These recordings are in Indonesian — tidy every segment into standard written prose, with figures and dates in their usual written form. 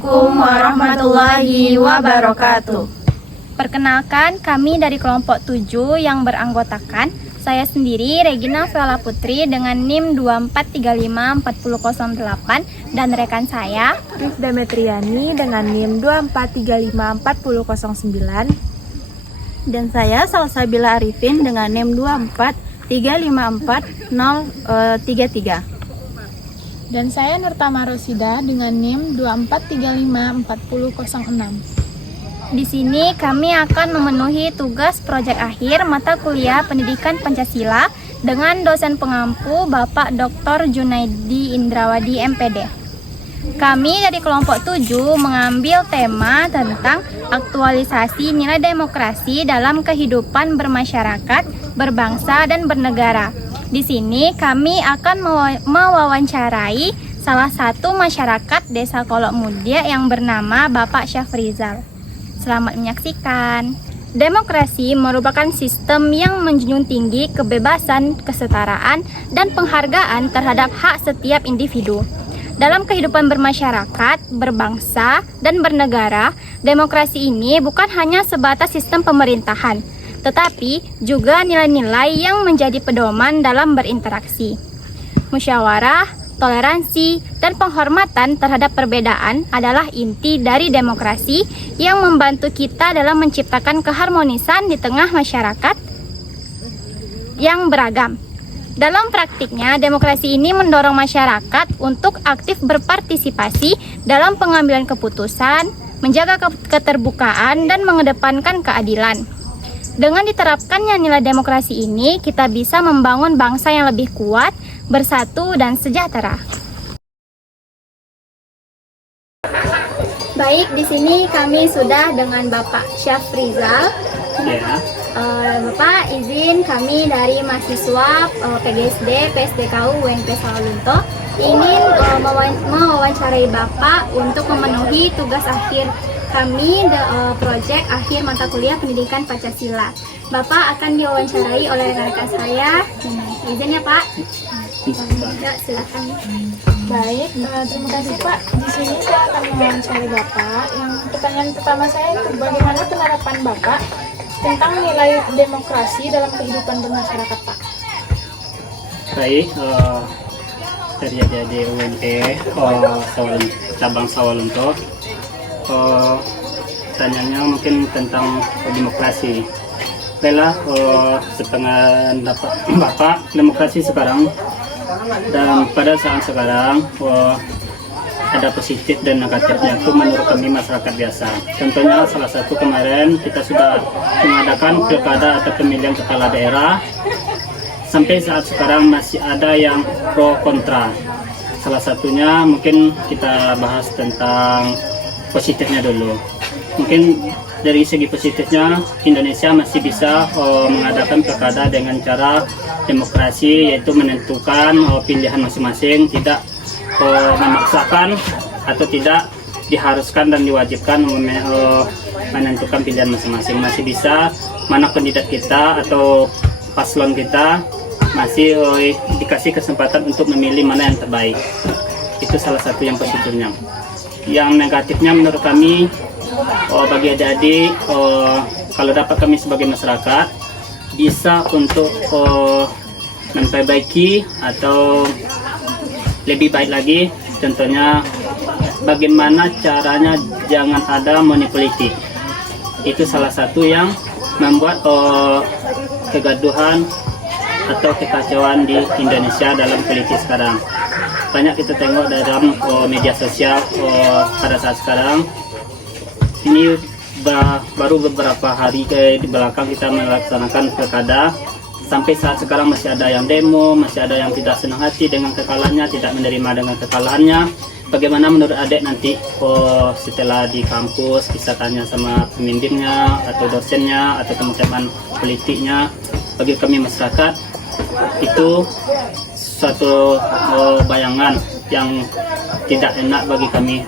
Assalamualaikum warahmatullahi wabarakatuh. Perkenalkan, kami dari kelompok 7 yang beranggotakan saya sendiri Regina Viola Putri dengan NIM 24354008 dan rekan saya Rif Demetriani dengan NIM 24354009 dan saya Salsabila Arifin dengan NIM 243544033. Dan saya Nurtama Rosida dengan NIM 24354006. Di sini kami akan memenuhi tugas proyek akhir mata kuliah Pendidikan Pancasila dengan dosen pengampu Bapak Dr. Junaidi Indrawadi MPD. Kami dari kelompok 7 mengambil tema tentang aktualisasi nilai demokrasi dalam kehidupan bermasyarakat, berbangsa, dan bernegara. Di sini kami akan mewawancarai salah satu masyarakat Desa Kolok Mudia yang bernama Bapak Syafrizal. Selamat menyaksikan. Demokrasi merupakan sistem yang menjunjung tinggi kebebasan, kesetaraan, dan penghargaan terhadap hak setiap individu. Dalam kehidupan bermasyarakat, berbangsa, dan bernegara, demokrasi ini bukan hanya sebatas sistem pemerintahan, tetapi juga nilai-nilai yang menjadi pedoman dalam berinteraksi. Musyawarah, toleransi, dan penghormatan terhadap perbedaan adalah inti dari demokrasi yang membantu kita dalam menciptakan keharmonisan di tengah masyarakat yang beragam. Dalam praktiknya, demokrasi ini mendorong masyarakat untuk aktif berpartisipasi dalam pengambilan keputusan, menjaga keterbukaan, dan mengedepankan keadilan. Dengan diterapkannya nilai demokrasi ini, kita bisa membangun bangsa yang lebih kuat, bersatu, dan sejahtera. Baik, di sini kami sudah dengan Bapak Syafrizal. Ya. Bapak izin kami dari mahasiswa PGSD PSDKU UNP Sawalunto ingin mewawancarai Bapak untuk memenuhi tugas akhir kami proyek akhir mata kuliah Pendidikan Pancasila. Bapak akan diwawancarai oleh rekan-rekan saya. Izin ya Pak. Ya, silakan. Baik, terima kasih Pak. Di sini saya akan mewawancarai Bapak. Yang pertanyaan pertama saya itu bagaimana penerapan Bapak tentang nilai demokrasi dalam kehidupan bermasyarakat Pak? Baik, dari UNP cabang Sawalunto. Pertanyaannya mungkin tentang demokrasi. Baiklah, setengah Bapak demokrasi sekarang dan pada saat sekarang ada positif dan negatifnya itu menurut kami masyarakat biasa. Contohnya salah satu kemarin kita sudah mengadakan pilkada atau pemilihan kepala daerah. Sampai saat sekarang masih ada yang pro kontra. Salah satunya mungkin kita bahas tentang positifnya dulu. Mungkin dari segi positifnya Indonesia masih bisa mengadakan pilkada dengan cara demokrasi, yaitu menentukan pilihan masing-masing, tidak memaksakan atau tidak diharuskan dan diwajibkan menentukan pilihan masing-masing. Masih bisa mana kandidat kita atau paslon kita masih dikasih kesempatan untuk memilih mana yang terbaik. Itu salah satu yang positifnya. Yang negatifnya menurut kami bagi adik-adik, kalau dapat kami sebagai masyarakat bisa untuk memperbaiki atau lebih baik lagi. Contohnya bagaimana caranya jangan ada money politik. Itu salah satu yang membuat kegaduhan atau kekacauan di Indonesia dalam politik sekarang. Banyak kita tengok dalam media sosial pada saat sekarang. Ini baru beberapa hari di belakang kita melaksanakan pilkada. Sampai saat sekarang masih ada yang demo, masih ada yang tidak senang hati dengan kekalahannya, tidak menerima dengan kekalahannya. Bagaimana menurut adik nanti setelah di kampus bisa tanya sama pembimbingnya atau dosennya atau teman-teman politiknya. Bagi kami masyarakat itu suatu bayangan yang tidak enak bagi kami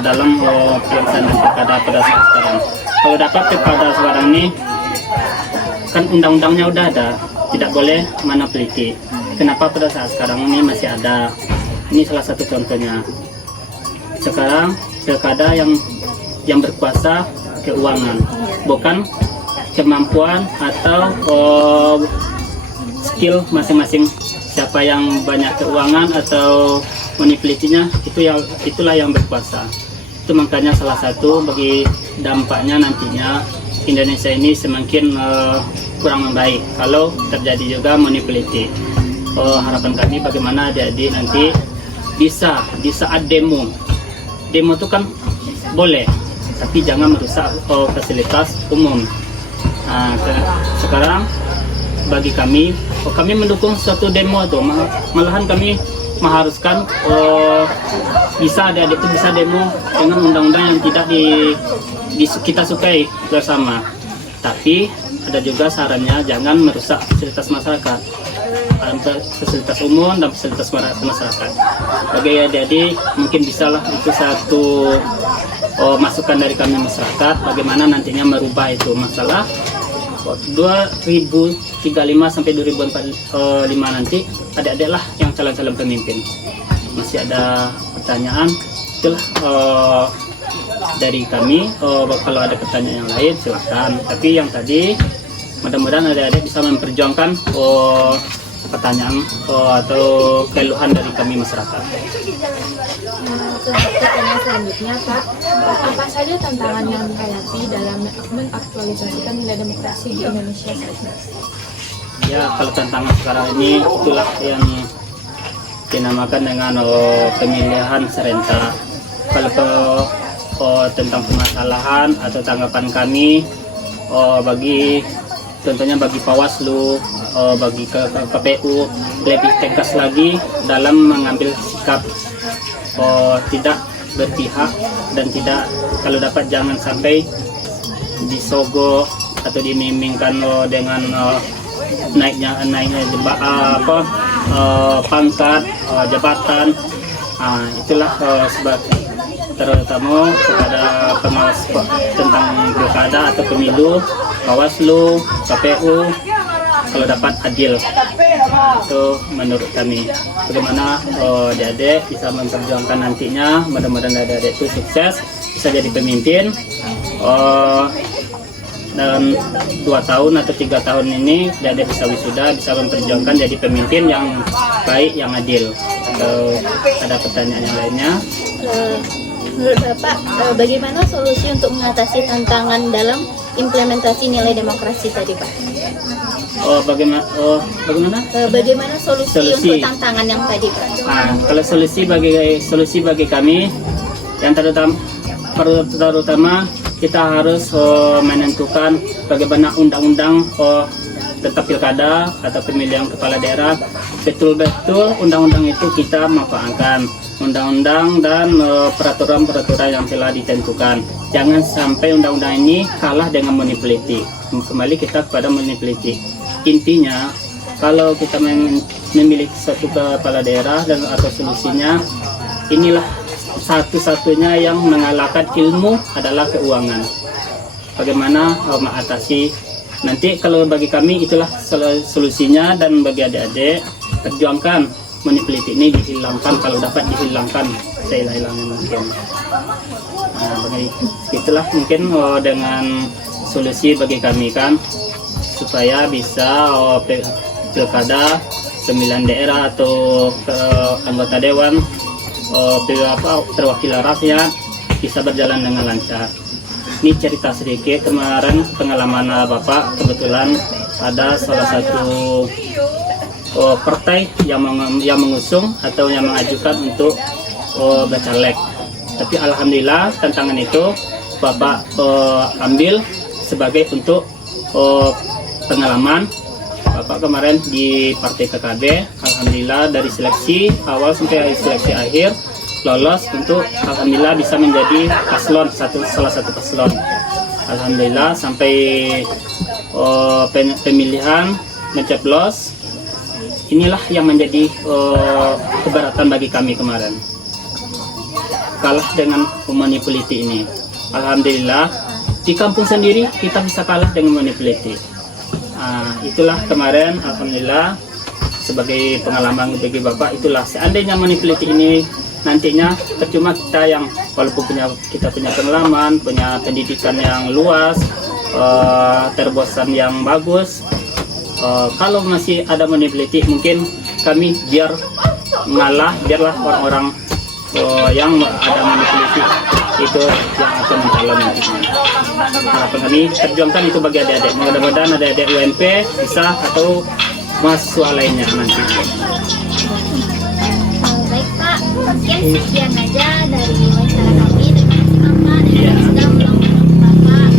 dalam pelaksanaan pilkada pada saat sekarang. Kalau dapat pilkada sekarang ini kan undang-undangnya udah ada, tidak boleh mana politik. Kenapa pada saat sekarang ini masih ada? Ini salah satu contohnya. Sekarang pilkada yang berkuasa keuangan, bukan kemampuan atau skill masing-masing. Siapa yang banyak keuangan atau manipulasinya, itulah yang berkuasa. Itu makanya salah satu bagi dampaknya nantinya Indonesia ini semakin kurang membaik kalau terjadi juga manipulasi. Harapan kami bagaimana adik-adik nanti bisa di saat demo itu kan boleh, tapi jangan merusak fasilitas umum. Sekarang bagi kami mendukung suatu demo itu, malahan kami mengharuskan bisa adik-adik itu bisa demo dengan undang-undang yang tidak kita sukai bersama. Tapi ada juga sarannya jangan merusak fasilitas masyarakat, fasilitas umum dan fasilitas masyarakat. Bagi adik-adik mungkin bisalah itu satu masukan dari kami masyarakat bagaimana nantinya merubah itu masalah 2035 sampai 2045 nanti adik-adik lah yang calon-calon pemimpin. Masih ada pertanyaan? Itulah dari kami. Kalau ada pertanyaan yang lain silakan. Tapi yang tadi mudah-mudahan adik-adik bisa memperjuangkan pertanyaan atau keluhan dari kami masyarakat. Pertanyaan selanjutnya, Pak, apa saja tantangan yang dihadapi dalam mengaktualisasikan nilai demokrasi di Indonesia saat ini? Ya, kalau tantangan sekarang ini itulah yang dinamakan dengan pemilihan serentak. Kalau tentang permasalahan atau tanggapan kami tentunya bagi Bawaslu, bagi KPU lebih tegas lagi dalam mengambil sikap tidak berpihak dan tidak, kalau dapat jangan sampai disogok atau dimimingkan dengan naiknya pangkat jabatan. Itulah sebab terutama kepada pengawas tentang pilkada atau pemilu, Bawaslu, KPU, kalau dapat adil. Itu menurut kami. Bagaimana adik-adik bisa memperjuangkan nantinya, mudah-mudahan adik-adik itu sukses, bisa jadi pemimpin. Dalam 2 tahun atau 3 tahun ini adik-adik bisa wisuda, bisa memperjuangkan jadi pemimpin yang baik, yang adil. Atau ada pertanyaan yang lainnya? Menurut Bapak, bagaimana solusi untuk mengatasi tantangan dalam implementasi nilai demokrasi tadi, Pak? Bagaimana? Bagaimana solusi untuk tantangan yang tadi, Pak? Kalau solusi bagi kami yang terutama kita harus menentukan bagaimana undang-undang tentang pilkada atau pemilihan kepala daerah betul-betul undang-undang itu kita manfaatkan. Undang-undang dan peraturan-peraturan yang telah ditentukan. Jangan sampai undang-undang ini kalah dengan manipulasi. Kembali kita kepada manipulasi. Intinya, kalau kita memiliki satu kepala daerah dan atau solusinya, inilah satu-satunya yang mengalahkan ilmu adalah keuangan. Bagaimana mengatasi? Nanti kalau bagi kami itulah solusinya, dan bagi adik-adik perjuangkan manipulasi ini dihilangkan, kalau dapat dihilangkan sehilang-hilangnya mungkin. Itulah mungkin dengan solusi bagi kami kan, supaya bisa pilkada, pemilihan daerah atau anggota dewan, perwakilan rakyat bisa berjalan dengan lancar. Ini cerita sedikit, kemarin pengalaman Bapak, kebetulan ada salah satu partai yang mengusung atau yang mengajukan untuk bercaleg. Tapi alhamdulillah tantangan itu Bapak ambil sebagai untuk pengalaman. Bapak kemarin di Partai PKB, alhamdulillah dari seleksi awal sampai seleksi akhir lolos untuk alhamdulillah bisa menjadi paslon, salah satu paslon. Alhamdulillah sampai pemilihan mencoblos. Inilah yang menjadi keberatan bagi kami kemarin, kalah dengan manipulasi ini. Alhamdulillah di kampung sendiri kita bisa kalah dengan manipulasi. Itulah kemarin alhamdulillah sebagai pengalaman bagi Bapak. Itulah seandainya manipulasi ini nantinya percuma kita yang walaupun kita punya pengalaman, punya pendidikan yang luas, terobosan yang bagus, kalau masih ada manipulasi mungkin kami biarlah orang-orang yang ada manipulasi itu yang akan mencalon nantinya. Harapan kami perjuangkan itu bagi adik-adik. Mudah-mudahan adik-adik UMP bisa atau mahasiswa lainnya nanti. Baik Pak, mungkin sekian aja dari wawancara kami. Terima kasih Bapak dan sudah meluangkan Bapak.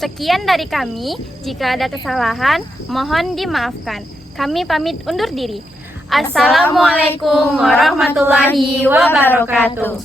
Sekian dari kami. Jika ada kesalahan, mohon dimaafkan. Kami pamit undur diri. Assalamualaikum warahmatullahi wabarakatuh.